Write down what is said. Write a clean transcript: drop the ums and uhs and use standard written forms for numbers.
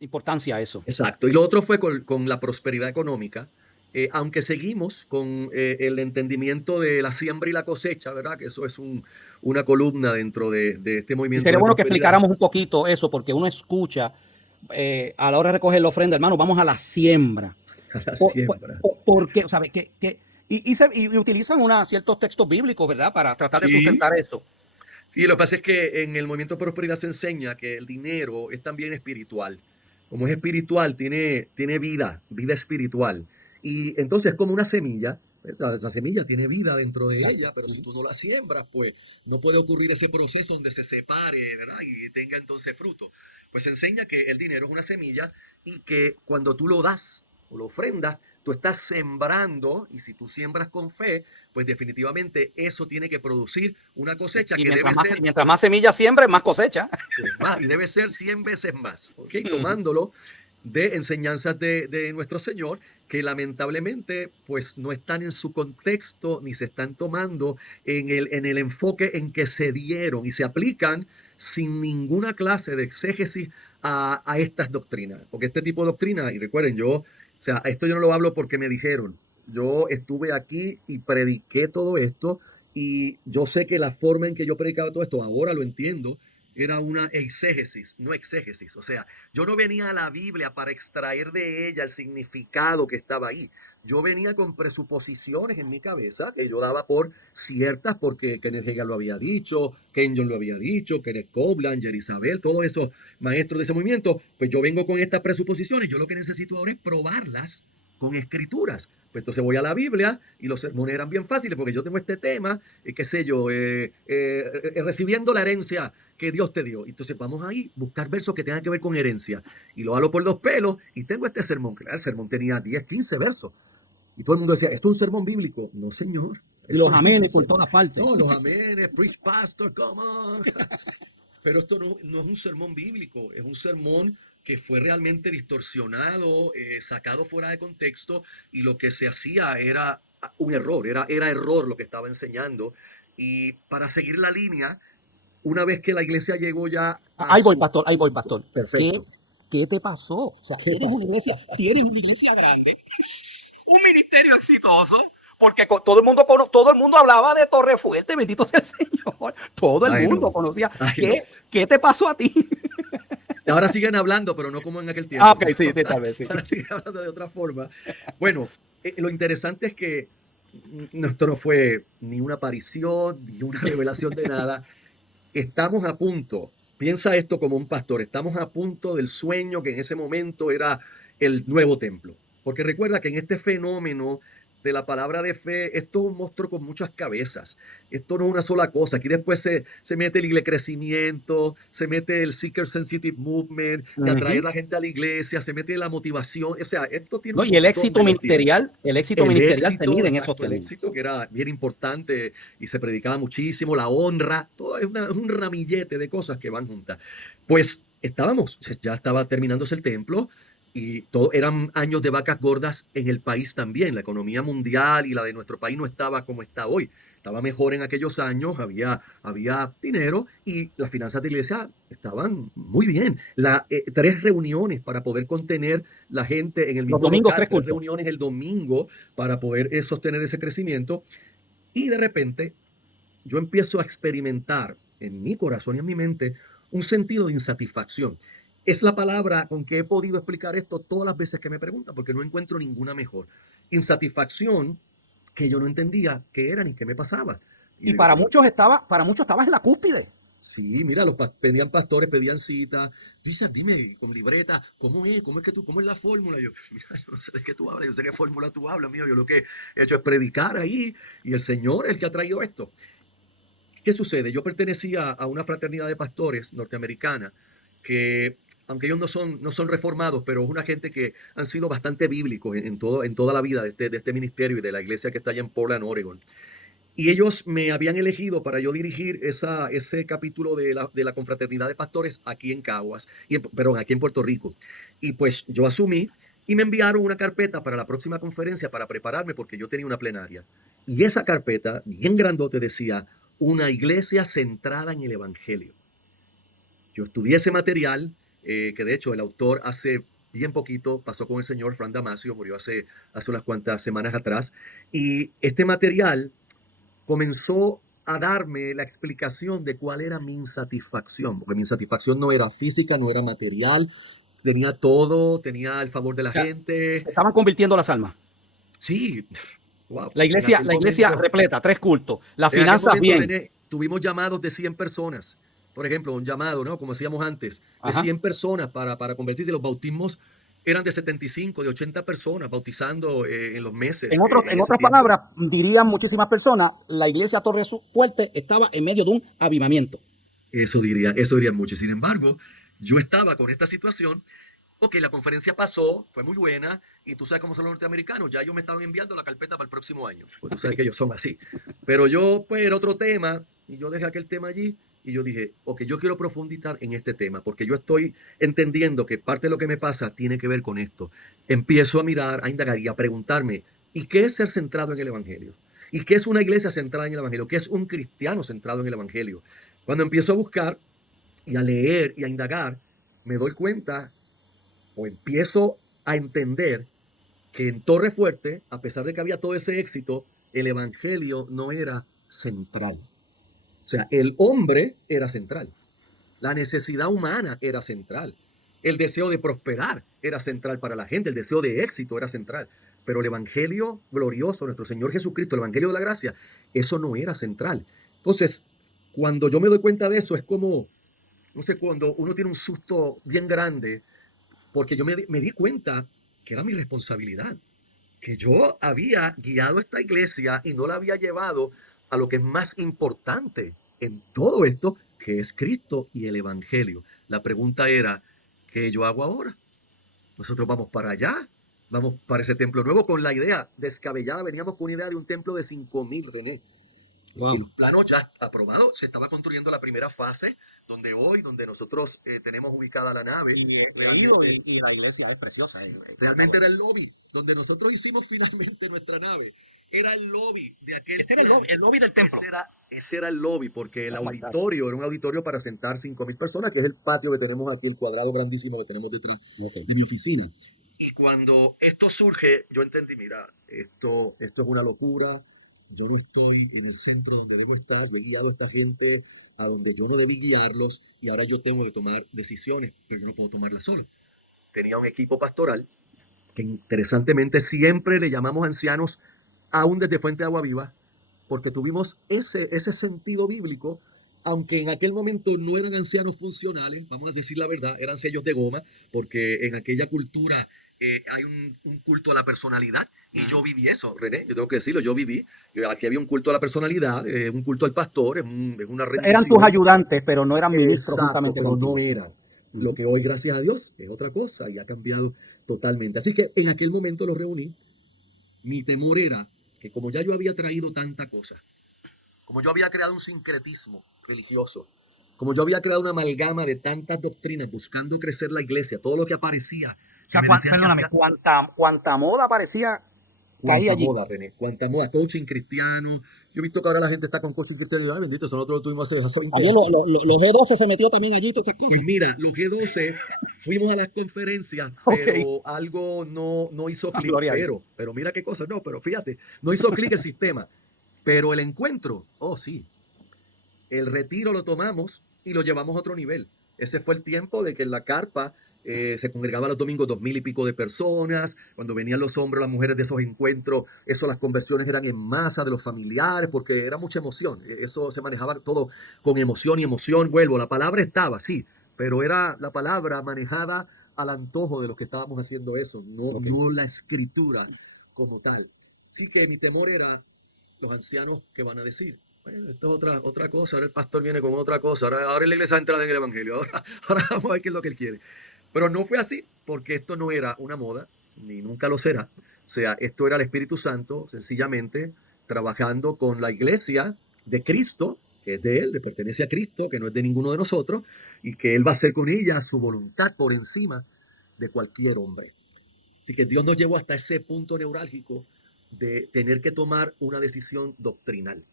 importancia a eso. Exacto. Y lo otro fue con la prosperidad económica, aunque seguimos con el entendimiento de la siembra y la cosecha, ¿verdad? Que eso es una columna dentro de este Y movimiento sería de bueno que prosperidad. explicáramos un poquito eso, porque uno escucha a la hora de recoger la ofrenda, hermano, vamos a la siembra. A la siembra. Porque, ¿sabe? Y utilizan ciertos textos bíblicos, ¿verdad? Para tratar de Sí, sustentar eso. sí, lo que pasa es que en el movimiento de prosperidad se enseña que el dinero es también espiritual. Como es espiritual, tiene vida espiritual. Y entonces es como una semilla. Esa semilla tiene vida dentro de Exacto. ella, pero si tú no la siembras, pues no puede ocurrir ese proceso donde se separe, ¿verdad? Y tenga entonces fruto. Pues se enseña que el dinero es una semilla y que cuando tú lo das o lo ofrendas, tú estás sembrando, y si tú siembras con fe, pues definitivamente eso tiene que producir una cosecha Y que debe ser mientras más semillas siembres, más cosecha. más, y debe ser 100 veces más, ¿ok? Tomándolo de enseñanzas de nuestro Señor, que lamentablemente pues no están en su contexto ni se están tomando en el enfoque en que se dieron y se aplican sin ninguna clase de exégesis a estas doctrinas. Porque este tipo de doctrina, y recuerden, o sea, esto yo no lo hablo porque me dijeron, yo estuve aquí y prediqué todo esto y yo sé que la forma en que yo predicaba todo esto, ahora lo entiendo, era una exégesis, no exégesis. O sea, yo no venía a la Biblia para extraer de ella el significado que estaba ahí. Yo venía con presuposiciones en mi cabeza que yo daba por ciertas porque Kenneth Hagin lo había dicho, Ken John lo había dicho, Kenneth Copeland, Jerry Isabel, todos esos maestros de ese movimiento. Pues yo vengo con estas presuposiciones. Yo lo que necesito ahora es probarlas con escrituras. Pues entonces voy a la Biblia y los sermones eran bien fáciles porque yo tengo este tema, qué sé yo, recibiendo la herencia que Dios te dio. Entonces vamos ahí buscar versos que tengan que ver con herencia. Y lo halo por los pelos y tengo este sermón. Claro, el sermón tenía 10, 15 versos. Y todo el mundo decía, ¿esto es un sermón bíblico? No, señor. Y Eso los no es un amenes por sermón. todas partes. No, los amenes, preach pastor, come on. Pero esto no es un sermón bíblico, es un sermón que fue realmente distorsionado, sacado fuera de contexto, y lo que se hacía era un error, era error lo que estaba enseñando. Y para seguir la línea, una vez que la iglesia llegó ya a Ahí voy, su pastor, ahí voy, punto, pastor. perfecto. ¿Qué te pasó? O sea, ¿Qué pasó? tienes una iglesia grande, un ministerio exitoso, porque todo el mundo hablaba de Torrefuerte, bendito sea el Señor. Todo el Ay, mundo no. conocía. Ay, no. ¿Qué te pasó a ti? Ahora siguen hablando, pero no como en aquel Ah, tiempo, ok, sino sí, sí, tal vez, sí. ahora siguen hablando de otra forma. Bueno, lo interesante es que esto no fue ni una aparición, ni una revelación de nada. Estamos a punto, piensa esto como un pastor, estamos a punto del sueño que en ese momento era el nuevo templo. Porque recuerda que en este fenómeno de la palabra de fe, esto es un monstruo con muchas cabezas. Esto no es una sola cosa. Aquí después se mete el crecimiento, se mete el Seeker Sensitive Movement, de atraer Ujú. la gente a la iglesia, se mete la motivación. O sea, esto tiene No, un y montón de vertientes. el éxito El ministerial se éxito, mide en esos exacto, el términos. éxito que era bien importante y se predicaba muchísimo, la honra, todo es un ramillete de cosas que van juntas. Pues ya estaba terminándose el templo y todo, eran años de vacas gordas en el país también. La economía mundial y la de nuestro país no estaba como está hoy. Estaba mejor en aquellos años, había dinero y las finanzas de la iglesia estaban muy bien. 3 reuniones para poder contener la gente en el Los mismo domingos, local, tres tres cultos. reuniones el domingo para poder sostener ese crecimiento. Y de repente yo empiezo a experimentar en mi corazón y en mi mente un sentido de insatisfacción. Es la palabra con que he podido explicar esto todas las veces que me preguntan, porque no encuentro ninguna mejor. Insatisfacción que yo no entendía qué era ni qué me pasaba. Y Y digo, pero para muchos estabas en la cúspide. sí, mira, pedían pastores, pedían cita. Dice, dime con libreta, ¿cómo es la fórmula? Yo, mira, yo no sé de qué tú hablas, yo sé qué fórmula tú hablas, mío. Yo lo que he hecho es predicar ahí y el Señor es el que ha traído esto. ¿Qué sucede? Yo pertenecía a una fraternidad de pastores norteamericana que, aunque ellos no son reformados, pero es una gente que han sido bastante bíblicos en toda la vida de este ministerio y de la iglesia que está allá en Portland, Oregon. Y ellos me habían elegido para yo dirigir ese capítulo de la confraternidad de pastores aquí en Caguas, perdón, aquí en Puerto Rico. Y pues yo asumí y me enviaron una carpeta para la próxima conferencia para prepararme porque yo tenía una plenaria. Y esa carpeta, bien grandote, decía, una iglesia centrada en el Evangelio. Yo estudié ese material, que de hecho el autor hace bien poquito pasó con el señor Fran Damasio, murió hace unas cuantas semanas atrás, y este material comenzó a darme la explicación de cuál era mi insatisfacción, porque mi insatisfacción no era física, no era material, tenía todo, tenía el favor de la O sea, gente. se estaban convirtiendo las almas. Sí, wow, La iglesia repleta, 3 cultos. Las en aquel finanzas momento, bien. René, tuvimos llamados de 100 personas. Por ejemplo, un llamado, ¿no? Como hacíamos antes, de Ajá. 100 personas para convertirse. Los bautismos eran de 75, de 80 personas bautizando en los meses, en En ese otras tiempo. palabras, dirían muchísimas personas, la iglesia Torre Fuerte estaba en medio de un avivamiento. Eso diría mucho. Sin embargo, yo estaba con esta situación. Ok, la conferencia pasó, fue muy buena, y tú sabes cómo son los norteamericanos, ya ellos me estaban enviando la carpeta para el próximo año, pues tú sabes que ellos son así. Pero yo, pues, era otro tema, y yo dejé aquel tema allí, y yo dije, ok, yo quiero profundizar en este tema, porque yo estoy entendiendo que parte de lo que me pasa tiene que ver con esto. Empiezo a mirar, a indagar y a preguntarme, ¿y qué es ser centrado en el Evangelio? ¿Y qué es una iglesia centrada en el Evangelio? ¿Qué es un cristiano centrado en el Evangelio? Cuando empiezo a buscar y a leer y a indagar, me doy cuenta o empiezo a entender que en Torre Fuerte, a pesar de que había todo ese éxito, el evangelio no era central. O sea, el hombre era central, la necesidad humana era central, el deseo de prosperar era central para la gente, el deseo de éxito era central, pero el evangelio glorioso, nuestro Señor Jesucristo, el evangelio de la gracia, eso no era central. Entonces, cuando yo me doy cuenta de eso, es como, no sé, cuando uno tiene un susto bien grande porque yo me di cuenta que era mi responsabilidad, que yo había guiado esta iglesia y no la había llevado a lo que es más importante en todo esto, que es Cristo y el Evangelio. La pregunta era, ¿qué yo hago ahora? Nosotros vamos para allá, vamos para ese templo nuevo con la idea descabellada, veníamos con una idea de un templo de 5,000, René. Y Wow. los planos ya aprobados, se estaba construyendo la primera fase, donde nosotros tenemos ubicada la nave. Y la iglesia es preciosa. Realmente era el lobby, donde nosotros hicimos finalmente nuestra nave. Era el lobby de aquel. Este era el lobby del templo. Ese era el lobby, porque el Oh my God. auditorio era un auditorio para sentar 5,000 personas, que es el patio que tenemos aquí, el cuadrado grandísimo que tenemos detrás Okay. de mi oficina. Y cuando esto surge, yo entendí, mira, esto es una locura, yo no estoy en el centro donde debo estar, yo he guiado a esta gente a donde yo no debí guiarlos y ahora yo tengo que tomar decisiones, pero yo no puedo tomarlas solo. Tenía un equipo pastoral que interesantemente siempre le llamamos ancianos, aún desde Fuente de Agua Viva, porque tuvimos ese sentido bíblico, aunque en aquel momento no eran ancianos funcionales, vamos a decir la verdad, eran sellos de goma, porque en aquella cultura hay un culto a la personalidad, y yo viví eso, René, yo tengo que decirlo, yo viví, aquí había un culto a la personalidad, un culto al pastor, es una Eran tus rendición. ayudantes, pero no eran ministros Exacto, juntamente pero no contigo. eran. Lo Ujú. que hoy, gracias a Dios, es otra cosa y ha cambiado totalmente. Así que en aquel momento los reuní. Mi temor era que como ya yo había traído tanta cosa, como yo había creado un sincretismo religioso, como yo había creado una amalgama de tantas doctrinas buscando crecer la iglesia, todo lo que aparecía, O que sea, me decían que perdóname, hacía. cuánta moda parecía caía Cuánta allí. moda, René, cuánta moda, coaching cristiano. Yo he visto que ahora la gente está con coaching cristiano y ay, bendito, eso nosotros lo tuvimos hace 20 Ayer años. los G12 se metió también allí, todas esas Pues cosas. mira, los G12 fuimos a las conferencias, Ok. pero algo no hizo clic, Gloria a Dios. pero mira qué cosa, no, pero fíjate, no hizo clic el sistema, pero el encuentro, oh sí, el retiro lo tomamos y lo llevamos a otro nivel. Ese fue el tiempo de que en la carpa se congregaba los domingos 2,000 y pico de personas. Cuando venían los hombres, las mujeres de esos encuentros, eso, las conversiones eran en masa de los familiares, porque era mucha emoción. Eso se manejaba todo con emoción y emoción. Vuelvo, la palabra estaba, sí, pero era la palabra manejada al antojo de los que estábamos haciendo eso, Ok. no la escritura como tal. Así que mi temor era los ancianos que van a decir. Bueno, esto es otra cosa, ahora el pastor viene con otra cosa, ahora la iglesia ha entrado en el evangelio, ahora vamos a ver qué es lo que él quiere. Pero no fue así, porque esto no era una moda, ni nunca lo será. O sea, esto era el Espíritu Santo, sencillamente trabajando con la iglesia de Cristo, que es de Él, le pertenece a Cristo, que no es de ninguno de nosotros, y que Él va a hacer con ella su voluntad por encima de cualquier hombre. Así que Dios nos llevó hasta ese punto neurálgico de tener que tomar una decisión doctrinal.